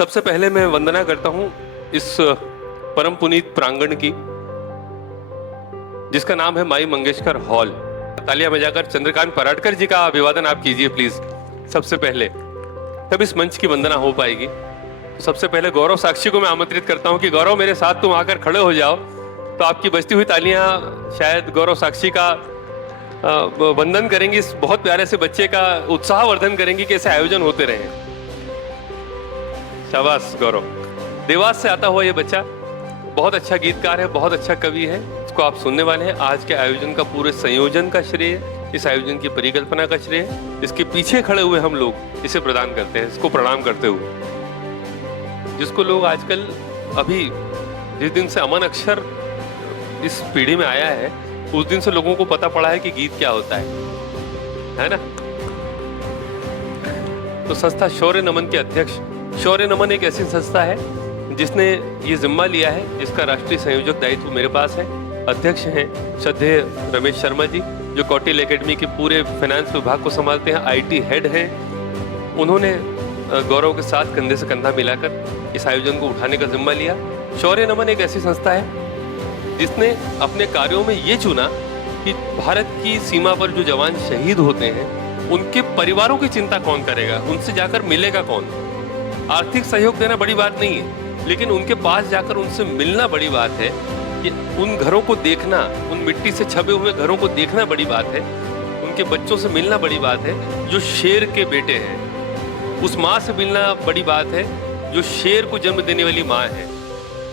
सबसे पहले मैं वंदना करता हूं इस परम पुनीत प्रांगण की, जिसका नाम है माई मंगेशकर हॉल। तालियां बजाकर चंद्रकांत पराडकर जी का अभिवादन आप कीजिए प्लीज। सबसे पहले तब इस मंच की वंदना हो पाएगी। तो सबसे पहले गौरव साक्षी को मैं आमंत्रित करता हूं कि गौरव मेरे साथ तुम आकर खड़े हो जाओ, तो आपकी बजती हुई तालियां शायद गौरव साक्षी का वंदन करेंगी, इस बहुत प्यारे से बच्चे का उत्साहवर्धन करेंगी कि ऐसे आयोजन होते रहे। शाबाश गौरव। देवास से आता हुआ ये बच्चा बहुत अच्छा गीतकार है, बहुत अच्छा कवि है, इसको आप सुनने वाले हैं। आज के आयोजन का पूरे संयोजन का श्रेय, इस आयोजन की परिकल्पना का श्रेय इसके पीछे खड़े हुए हम लोग इसे प्रदान करते हैं, इसको प्रणाम करते हुए। जिसको लोग आजकल अभी जिस दिन से अमन अक्षर इस पीढ़ी में आया है, उस दिन से लोगों को पता पड़ा है कि गीत क्या होता है ना। तो संस्था शौर्य नमन के अध्यक्ष, शौर्य नमन एक ऐसी संस्था है जिसने ये जिम्मा लिया है, जिसका राष्ट्रीय संयोजक दायित्व मेरे पास है। अध्यक्ष हैं श्रद्धेय रमेश शर्मा जी, जो कौटिल्य एकेडमी के पूरे फाइनेंस विभाग को संभालते हैं, आईटी हेड हैं। उन्होंने गौरव के साथ कंधे से कंधा मिलाकर इस आयोजन को उठाने का जिम्मा लिया। शौर्य नमन एक ऐसी संस्था है जिसने अपने कार्यों में ये चुना कि भारत की सीमा पर जो जवान शहीद होते हैं, उनके परिवारों की चिंता कौन करेगा, उनसे जाकर मिलेगा कौन। आर्थिक सहयोग देना बड़ी बात नहीं है, लेकिन उनके पास जाकर उनसे मिलना बड़ी बात है। कि उन घरों को देखना, उन मिट्टी से छपे हुए घरों को देखना बड़ी बात है, उनके बच्चों से मिलना बड़ी बात है जो शेर के बेटे हैं। उस माँ से मिलना बड़ी बात है जो शेर को जन्म देने वाली माँ है।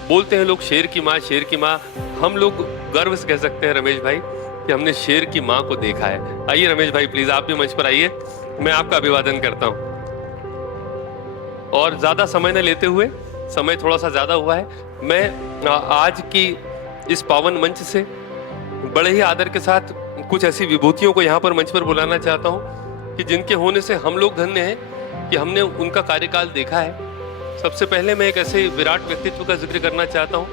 बोलते हैं लोग शेर की माँ, शेर की माँ। हम लोग गर्व से कह सकते हैं रमेश भाई कि हमने शेर की माँ को देखा है। आइए रमेश भाई प्लीज, आप भी मंच पर आइए, मैं आपका अभिवादन करता हूं। और ज्यादा समय न लेते हुए, समय थोड़ा सा ज्यादा हुआ है, मैं आज की इस पावन मंच से बड़े ही आदर के साथ कुछ ऐसी विभूतियों को यहाँ पर मंच पर बुलाना चाहता हूँ कि जिनके होने से हम लोग धन्य हैं कि हमने उनका कार्यकाल देखा है। सबसे पहले मैं एक ऐसे विराट व्यक्तित्व का जिक्र करना चाहता हूँ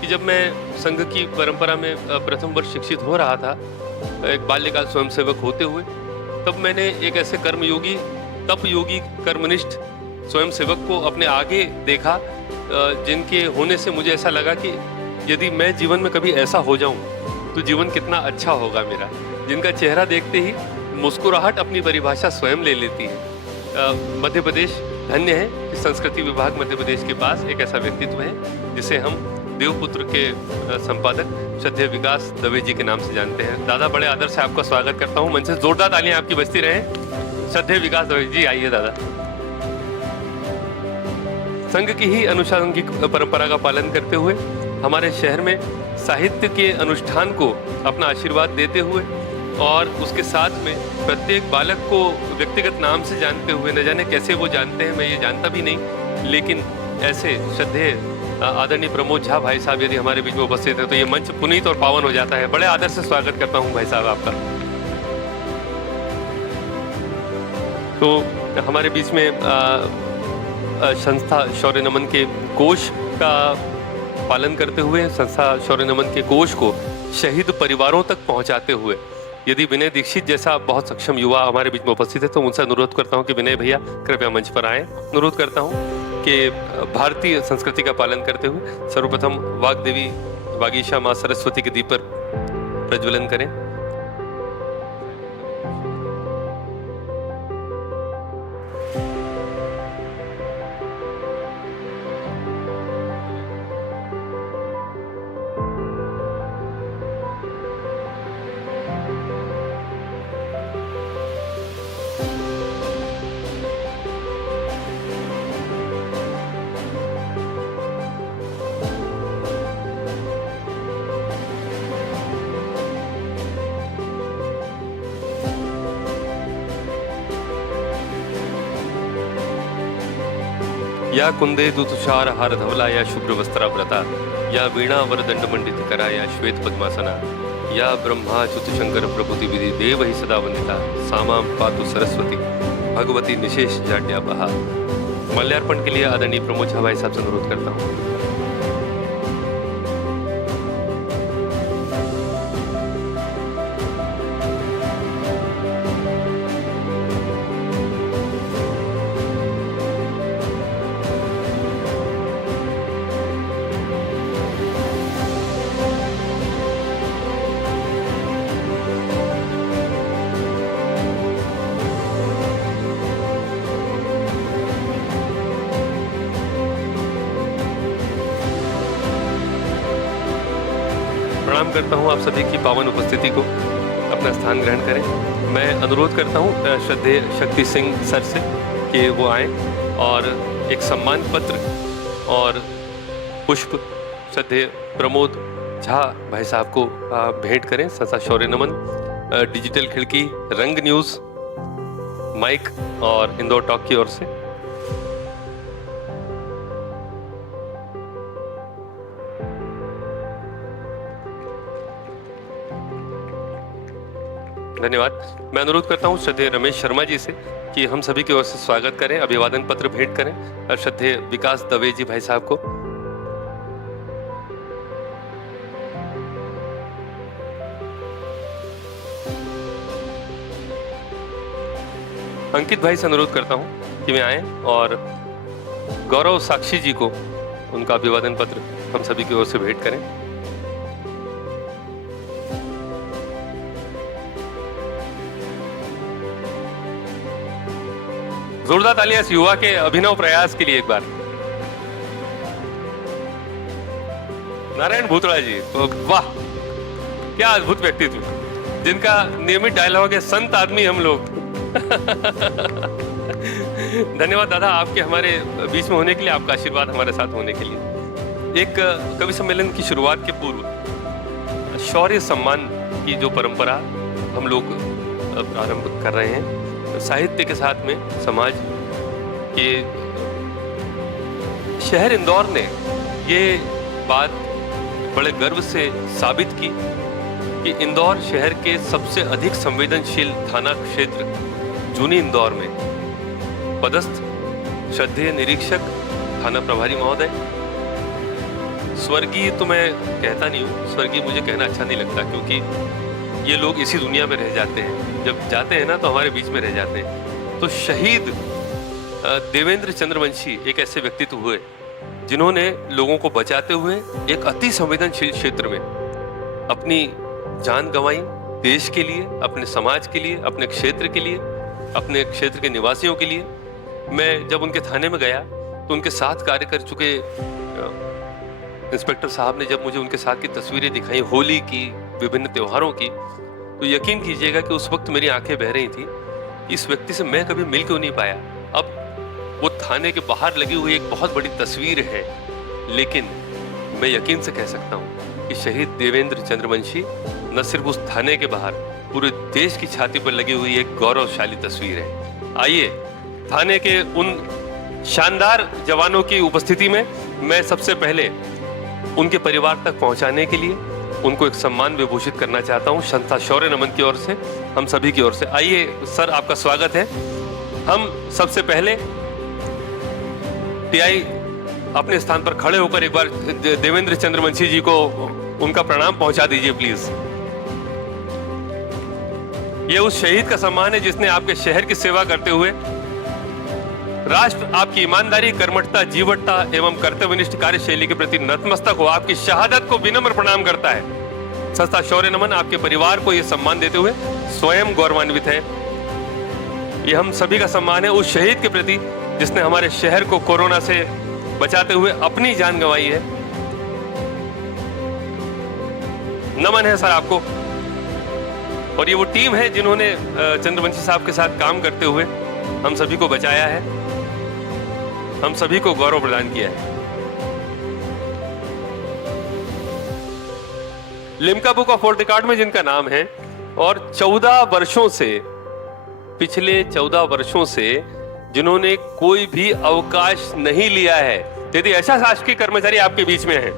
कि जब मैं संघ की परंपरा में प्रथम वर्ष शिक्षित हो रहा था, एक बाल्यकाल स्वयंसेवक होते हुए, तब मैंने एक ऐसे कर्मयोगी, तप योगी, कर्मनिष्ठ स्वयंसेवक को अपने आगे देखा, जिनके होने से मुझे ऐसा लगा कि यदि मैं जीवन में कभी ऐसा हो जाऊं तो जीवन कितना अच्छा होगा मेरा। जिनका चेहरा देखते ही मुस्कुराहट अपनी परिभाषा स्वयं ले लेती है। मध्य प्रदेश धन्य है कि संस्कृति विभाग मध्य प्रदेश के पास एक ऐसा व्यक्तित्व है जिसे हम देवपुत्र के संपादक श्रद्धेय विकास दवे जी के नाम से जानते हैं। दादा, बड़े आदर से आपका स्वागत करता हूं। मंच से जोरदार तालियां आपकी बजती रहे। श्रद्धेय विकास दवे जी, आइए दादा। संघ की ही अनुशासन की परंपरा का पालन करते हुए हमारे शहर में साहित्य के अनुष्ठान को अपना आशीर्वाद देते हुए और उसके साथ में प्रत्येक बालक को व्यक्तिगत नाम से जानते हुए, न जाने कैसे वो जानते हैं, मैं ये जानता भी नहीं, लेकिन ऐसे श्रद्धेय आदरणीय प्रमोद झा भाई साहब यदि हमारे बीच में उपस्थित है तो ये मंच पुनीत और पावन हो जाता है। बड़े आदर से स्वागत करता हूं भाई साहब आपका। तो हमारे बीच में संस्था शौर्य नमन के कोष का पालन करते हुए, संस्था शौर्य नमन के कोष को शहीद परिवारों तक पहुंचाते हुए, यदि विनय दीक्षित जैसा बहुत सक्षम युवा हमारे बीच में उपस्थित है तो उनसे अनुरोध करता हूं कि विनय भैया कृपया मंच पर आएं। अनुरोध करता हूं कि भारतीय संस्कृति का पालन करते हुए सर्वप्रथम वाग्देवी वागीशा माँ सरस्वती के दीप पर प्रज्वलन करें। या कुंदे तुषार हार धवला, या शुभ्र वस्त्राव्रता, या वीणा वरदंड मंडित करा, या श्वेत पद्मासना, या ब्रह्मा च्युत शंकर प्रभुति विधि देव ही सदा वंदिता, सामाम पातु सरस्वती भगवती निशेष जाड्यापहा। माल्यार्पण के लिए आदरणीय प्रमोद झा भाई साहब से अनुरोध करता हूँ। प्रणाम करता हूँ आप सभी की पावन उपस्थिति को। अपना स्थान ग्रहण करें। मैं अनुरोध करता हूँ श्रद्धेय शक्ति सिंह सर से कि वो आए और एक सम्मान पत्र और पुष्प श्रद्धेय प्रमोद झा भाई साहब को भेंट करें। संस्था शौर्य नमन, डिजिटल खिड़की, रंग न्यूज़, माइक और इंदौर टॉक की ओर से। धन्यवाद। मैं अनुरोध करता हूं श्रद्धेय रमेश शर्मा जी से कि हम सभी की ओर से स्वागत करें, अभिवादन पत्र भेंट करें और श्रद्धेय विकास दवे जी भाई साहब को। अंकित भाई से अनुरोध करता हूं कि वे आए और गौरव साक्षी जी को उनका अभिवादन पत्र हम सभी की ओर से भेंट करें। जोरदार तालियां इस युवा के अभिनव प्रयास के लिए एक बार। नारायण भूतड़ा जी, वाह क्या अद्भुत व्यक्तित्व, जिनका नियमित डायलॉग है संत आदमी हम लोग। धन्यवाद दादा आपके हमारे बीच में होने के लिए, आपका आशीर्वाद हमारे साथ होने के लिए। एक कवि सम्मेलन की शुरुआत के पूर्व शौर्य सम्मान की जो परंपरा हम लोग प्रारंभ कर रहे हैं, साहित्य के साथ में समाज के। शहर इंदौर ने ये बात बड़े गर्व से साबित की कि इंदौर शहर के सबसे अधिक संवेदनशील थाना क्षेत्र जूनी इंदौर में पदस्थ श्रद्धेय निरीक्षक थाना प्रभारी महोदय, स्वर्गीय तो मैं कहता नहीं हूँ, स्वर्गीय मुझे कहना अच्छा नहीं लगता क्योंकि ये लोग इसी दुनिया में रह जाते हैं, जब जाते हैं ना तो हमारे बीच में रह जाते हैं। तो शहीद देवेंद्र चंद्रवंशी एक ऐसे व्यक्तित्व हुए जिन्होंने लोगों को बचाते हुए एक अति संवेदनशील क्षेत्र में अपनी जान गंवाई, देश के लिए, अपने समाज के लिए, अपने क्षेत्र के लिए, अपने क्षेत्र के निवासियों के लिए। मैं जब उनके थाने में गया तो उनके साथ कार्य कर चुके इंस्पेक्टर साहब ने जब मुझे उनके साथ की तस्वीरें दिखाई, होली की, विभिन्न त्योहारों की, तो यकीन कीजिएगा कि उस वक्त मेरी आंखें बह रही थी कि इस व्यक्ति से मैं कभी मिल क्यों नहीं पाया। अब वो थाने के बाहर लगी हुई एक बहुत बड़ी तस्वीर है, लेकिन मैं यकीन से कह सकता हूँ कि शहीद देवेंद्र चंद्रवंशी न सिर्फ उस थाने के बाहर, पूरे देश की छाती पर लगी हुई एक गौरवशाली तस्वीर है। आइए थाने के उन शानदार जवानों की उपस्थिति में मैं सबसे पहले उनके परिवार तक पहुंचाने के लिए उनको एक सम्मान विभूषित करना चाहता हूं संस्था शौर्य नमन की ओर से, हम सभी की ओर से। आइए सर, आपका स्वागत है। हम सबसे पहले टीआई अपने स्थान पर खड़े होकर एक बार देवेंद्र चंद्रवंशी जी को उनका प्रणाम पहुंचा दीजिए प्लीज। ये उस शहीद का सम्मान है जिसने आपके शहर की सेवा करते हुए राष्ट्र आपकी ईमानदारी, कर्मठता, जीवटता एवं कर्तव्यनिष्ठ कार्यशैली के प्रति नतमस्तक हो, आपकी शहादत को विनम्र प्रणाम करता है। संस्था शौर्य नमन आपके परिवार को यह सम्मान देते हुए स्वयं गौरवान्वित है। यह हम सभी का सम्मान है उस शहीद के प्रति जिसने हमारे शहर को कोरोना से बचाते हुए अपनी जान गंवाई है। नमन है सर आपको। और ये वो टीम है जिन्होंने चंद्रवंशी साहब के साथ काम करते हुए हम सभी को बचाया है, हम सभी को गौरव प्रदान किया है। Limca book of world record में जिनका नाम है और 14 वर्षों से, पिछले 14 वर्षों से जिन्होंने कोई भी अवकाश नहीं लिया है, यदि ऐसा शासकीय कर्मचारी आपके बीच में है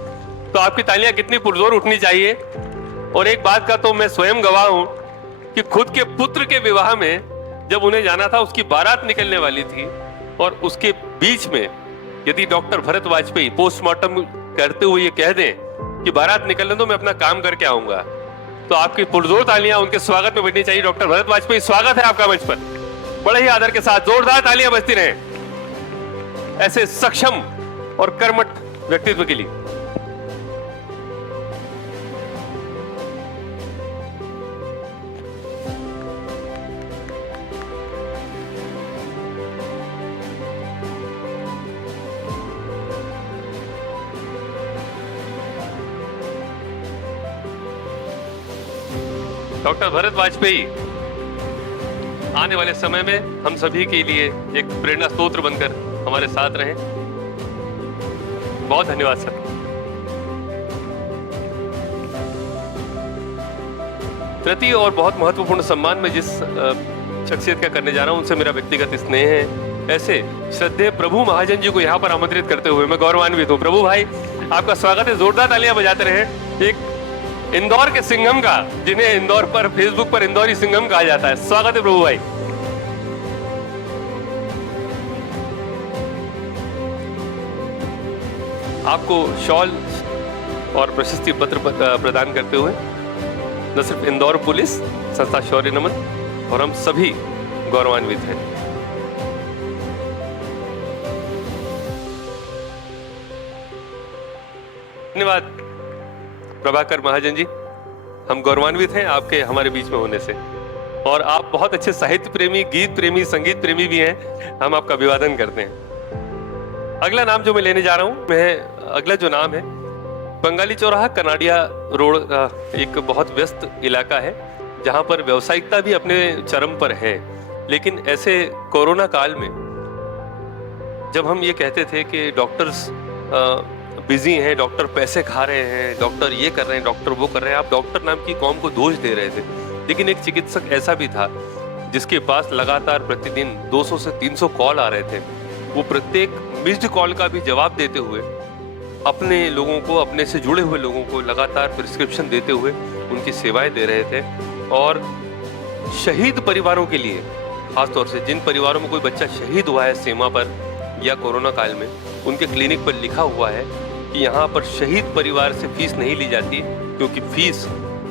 तो आपकी तालियां कितनी पुरजोर उठनी चाहिए। और एक बात का तो मैं स्वयं गवाह हूं कि खुद के पुत्र के विवाह में जब उन्हें जाना था, उसकी बारात निकलने वाली थी और उसके बीच में यदि डॉक्टर भरत वाजपेयी पोस्टमार्टम करते हुए ये कह दें कि बारात निकलने दो, मैं अपना काम करके आऊंगा, तो आपकी पुरजोर तालियां उनके स्वागत में बजनी चाहिए। डॉक्टर भरत वाजपेयी, स्वागत है आपका मंच पर। बड़े ही आदर के साथ जोरदार तालियां बजती रहें ऐसे सक्षम और कर्मठ व्यक्तित्व के लिए। डॉक्टर भरत वाजपेयी आने वाले समय में हम सभी के लिए एक प्रेरणा स्रोत बनकर हमारे साथ रहें। बहुत धन्यवाद सर। तृतीय और बहुत महत्वपूर्ण सम्मान में जिस शख्सियत का करने जा रहा हूं उनसे मेरा व्यक्तिगत स्नेह है। ऐसे श्रद्धेय प्रभु महाजन जी को यहाँ पर आमंत्रित करते हुए मैं गौरवान्वित हूँ। प्रभु भाई आपका स्वागत है, जोरदार तालियां बजाते रहे। एक इंदौर के सिंघम का, जिन्हें इंदौर पर फेसबुक पर इंदौरी सिंघम कहा जाता है, स्वागत है प्रभु भाई। आपको शॉल और प्रशस्ति पत्र प्रदान करते हुए न सिर्फ इंदौर पुलिस संस्था शौर्य नमन और हम सभी गौरवान्वित हैं। धन्यवाद प्रभाकर महाजन जी, हम गौरवान्वित हैं आपके हमारे बीच में होने से। और आप बहुत अच्छे साहित्य प्रेमी, गीत प्रेमी, संगीत प्रेमी भी हैं, हम आपका अभिवादन करते हैं। अगला नाम जो मैं लेने जा रहा हूं, अगला जो नाम है बंगाली चौराहा कनाडिया रोड, एक बहुत व्यस्त इलाका है जहां पर व्यावसायिकता भी अपने चरम पर है। लेकिन ऐसे कोरोना काल में जब हम ये कहते थे कि डॉक्टर्स बिजी हैं, डॉक्टर पैसे खा रहे हैं, डॉक्टर ये कर रहे हैं, डॉक्टर वो कर रहे हैं, आप डॉक्टर नाम की कौम को दोष दे रहे थे। लेकिन एक चिकित्सक ऐसा भी था जिसके पास लगातार प्रतिदिन 200 से 300 कॉल आ रहे थे। वो प्रत्येक मिस्ड कॉल का भी जवाब देते हुए अपने लोगों को, अपने से जुड़े हुए लोगों को लगातार प्रिस्क्रिप्शन देते हुए उनकी सेवाएं दे रहे थे। और शहीद परिवारों के लिए, खासतौर से जिन परिवारों में कोई बच्चा शहीद हुआ है सीमा पर या कोरोना काल में, उनके क्लिनिक पर लिखा हुआ है कि यहाँ पर शहीद परिवार से फीस नहीं ली जाती क्योंकि फीस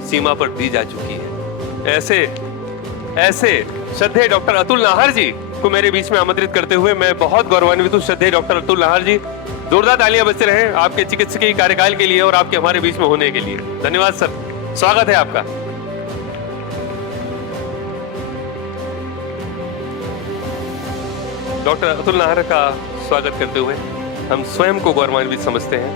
सीमा पर दी जा चुकी है। ऐसे श्रद्धेय डॉक्टर अतुल नाहर जी को मेरे बीच में आमंत्रित करते हुए मैं बहुत गौरवान्वित हूँ। श्रद्धेय डॉक्टर अतुल नाहर जी, जोरदार तालियां बजते रहें आपके चिकित्सकीय कार्यकाल के लिए और आपके हमारे बीच में होने के लिए। धन्यवाद सर, स्वागत है आपका। डॉक्टर अतुल नाहर का स्वागत करते हुए हम स्वयं को गौरवान्वित समझते हैं।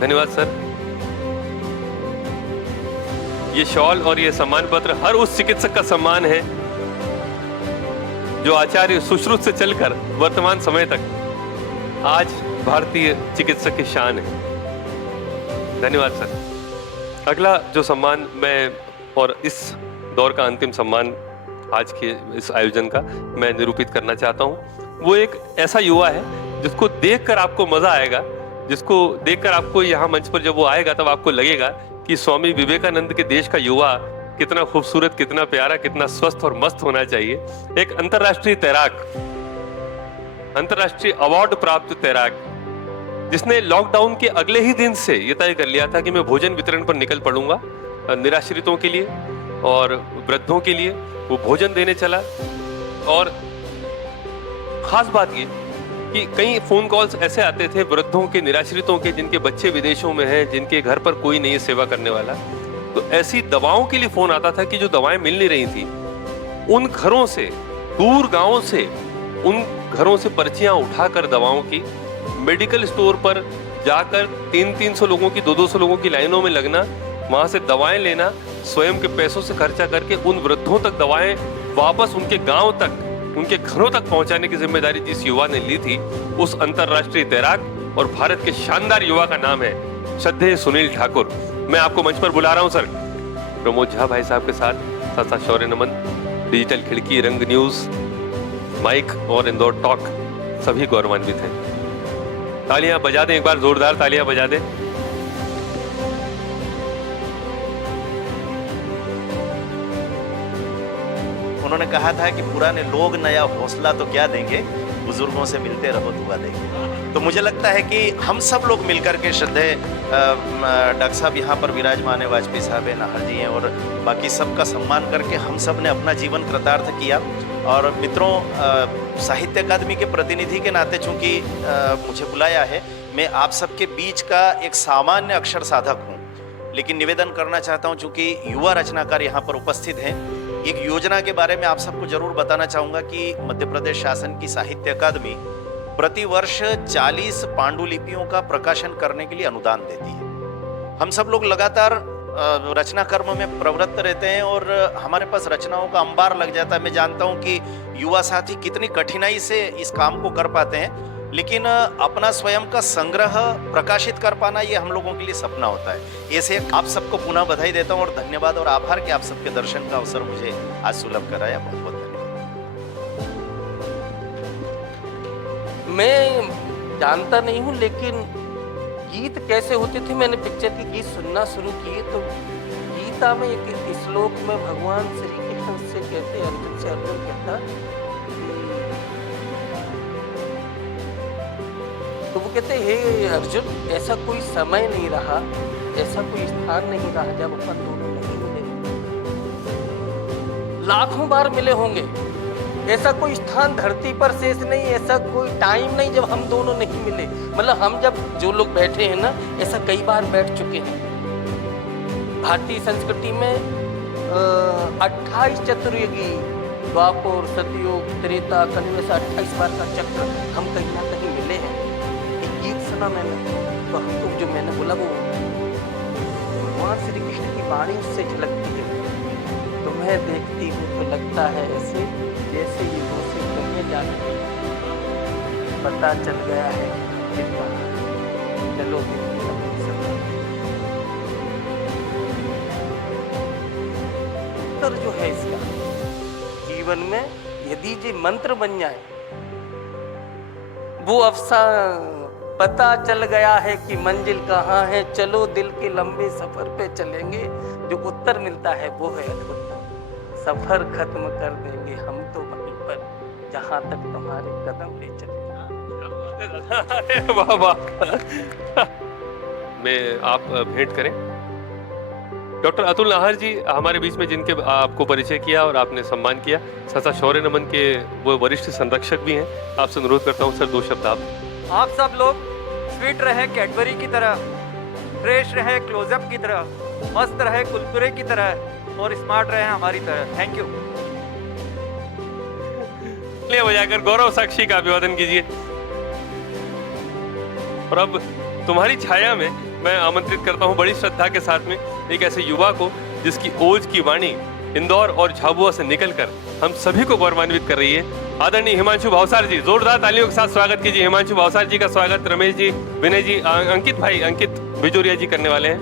धन्यवाद सर। ये शॉल और ये सम्मान पत्र हर उस चिकित्सक का सम्मान है जो आचार्य सुश्रुत से चलकर वर्तमान समय तक आज भारतीय चिकित्सक की शान है। धन्यवाद सर। अगला जो सम्मान मैं, और इस दौर का अंतिम सम्मान आज के इस आयोजन का मैं निरूपित करना चाहता हूं, वो एक ऐसा युवा है जिसको देखकर आपको मजा आएगा, जिसको देखकर आपको यहाँ मंच पर जब वो आएगा तब आपको लगेगा कि स्वामी विवेकानंद के देश का युवा कितना खूबसूरत, कितना प्यारा, कितना स्वस्थ और मस्त होना चाहिए। एक अंतर्राष्ट्रीय तैराक, अंतर्राष्ट्रीय अवार्ड प्राप्त तैराक, जिसने लॉकडाउन के अगले ही दिन से ये तय कर लिया था कि मैं भोजन वितरण पर निकल पड़ूंगा निराश्रितों के लिए और वृद्धों के लिए। वो भोजन देने चला। और खास बात ये कि कई फोन कॉल्स ऐसे आते थे वृद्धों के, निराश्रितों के, जिनके बच्चे विदेशों में हैं, जिनके घर पर कोई नहीं है सेवा करने वाला। तो ऐसी दवाओं के लिए फोन आता था कि जो दवाएं मिल नहीं रही थी, उन घरों से, दूर गांवों से, उन घरों से पर्चियां उठाकर दवाओं की, मेडिकल स्टोर पर जाकर 300 लोगों की, 200 लोगों की लाइनों में लगना, वहां से दवाएं लेना, स्वयं के पैसों से खर्चा करके उन वृद्धों तक दवाएं वापस उनके गांव तक, उनके घरों तक पहुंचाने की जिम्मेदारी जिस युवा ने ली थी, उस अंतर्राष्ट्रीय तैराक और भारत के शानदार युवा का नाम है श्रद्धेय सुनील ठाकुर। मैं आपको मंच पर बुला रहा हूं सर। प्रमोद झा भाई साहब के साथ शौर्य नमन, डिजिटल खिड़की, रंग न्यूज, माइक और इंदौर टॉक सभी गौरवान्वित हैं। तालियां बजा दें, एक बार जोरदार तालियां बजा दें। उन्होंने कहा था कि पुराने लोग नया हौसला तो क्या देंगे, बुजुर्गों से मिलते रहो दुआ देंगे। तो मुझे लगता है कि हम सब लोग मिलकर के श्रद्धेय डॉक्टर साहब यहाँ पर विराजमान है, वाजपेयी साहब है, नाहर जी हैं, और बाकी सबका सम्मान करके हम सब ने अपना जीवन कृतार्थ किया। और मित्रों, साहित्य अकादमी के प्रतिनिधि के नाते चूंकि मुझे बुलाया है, मैं आप सबके बीच का एक सामान्य अक्षर साधक हूँ, लेकिन निवेदन करना चाहता हूँ, चूंकि युवा रचनाकार यहाँ पर उपस्थित हैं, एक योजना के बारे में आप सबको जरूर बताना चाहूँगा कि मध्य प्रदेश शासन की साहित्य अकादमी प्रतिवर्ष 40 पांडुलिपियों का प्रकाशन करने के लिए अनुदान देती है। हम सब लोग लगातार रचना कर्म में प्रवृत्त रहते हैं और हमारे पास रचनाओं का अंबार लग जाता है। मैं जानता हूं कि युवा साथी कितनी कठिनाई से इस काम को कर पाते हैं, लेकिन अपना स्वयं का संग्रह प्रकाशित कर पाना ये हम लोगों के लिए सपना होता है। ऐसे आप सबको पुनः बधाई देता हूं और धन्यवाद और आभार कि आप सबके दर्शन का अवसर मुझे आज सुलभ कराया। बहुत बहुत धन्यवाद। मैं जानता नहीं हूँ, लेकिन गीत कैसे होते थे, मैंने पिक्चर के गीत सुनना शुरू किए तो गीता में एक श्लोक में भगवान श्री कृष्ण से कहते, अर्जुन से अर्जुन कहता तो वो कहते, हे अर्जुन, ऐसा कोई समय नहीं रहा, ऐसा कोई स्थान नहीं रहा जब अपन दोनों नहीं मिले। लाखों बार मिले होंगे, ऐसा कोई स्थान धरती पर शेष नहीं, ऐसा कोई टाइम नहीं जब हम दोनों नहीं मिले। मतलब हम जब जो लोग बैठे हैं ना, ऐसा कई बार बैठ चुके हैं। भारतीय संस्कृति में 28 चतुर्युगी, द्वापर, सतयुग, त्रेता, कलयुग, ऐसा 28 बार का चक्र हम कहीं ना कहीं मिले हैं। एक गीत सुना मैंने, तो हमको जो मैंने बोला वो भगवान श्री कृष्ण की वाणी उससे झलकती है। तुम्हें देखती हूँ तो लगता है ऐसे जैसे ये दो से कहीं जाती, पता चल गया है चलो उत्तर जो है इसका जीवन में यदि ये मंत्र बन जाए, वो अफसाना पता चल गया है कि मंजिल कहाँ है, चलो दिल के लंबे सफर पे चलेंगे, जो उत्तर मिलता है वो है अद्भुत। सफर खत्म कर देंगे हम तो वहीं पर जहां तक तुम्हारे कदम ले चले। वाह वाह। मैं आप भेंट करें डॉक्टर अतुल नाहर जी हमारे बीच में, जिनके आपको परिचय किया और आपने सम्मान किया, सचा शौर्य नमन के वो वरिष्ठ संरक्षक भी हैं। आपसे अनुरोध करता हूं सर, 2 शब्द आप सब लोग स्वीट रहे कैडबरी की तरह, फ्रेश रहे क्लोजअप की तरह, मस्त रहे कुरकुरे की तरह और स्मार्ट रहे हमारी तरह। Thank you. ले बजाकर गौरव साक्षी का अभिवादन कीजिए। और अब तुम्हारी छाया में मैं आमंत्रित करता हूं बड़ी श्रद्धा के साथ में एक ऐसे युवा को जिसकी ओज की वाणी इंदौर और झाबुआ से निकलकर हम सभी को गौरवान्वित कर रही है। आदरणीय हिमांशु भावसार जी, जोरदार तालियों के साथ स्वागत कीजिए। हिमांशु भावसार जी का स्वागत रमेश जी, विनय जी, अंकित भाई, अंकित बिजोरिया जी करने वाले हैं।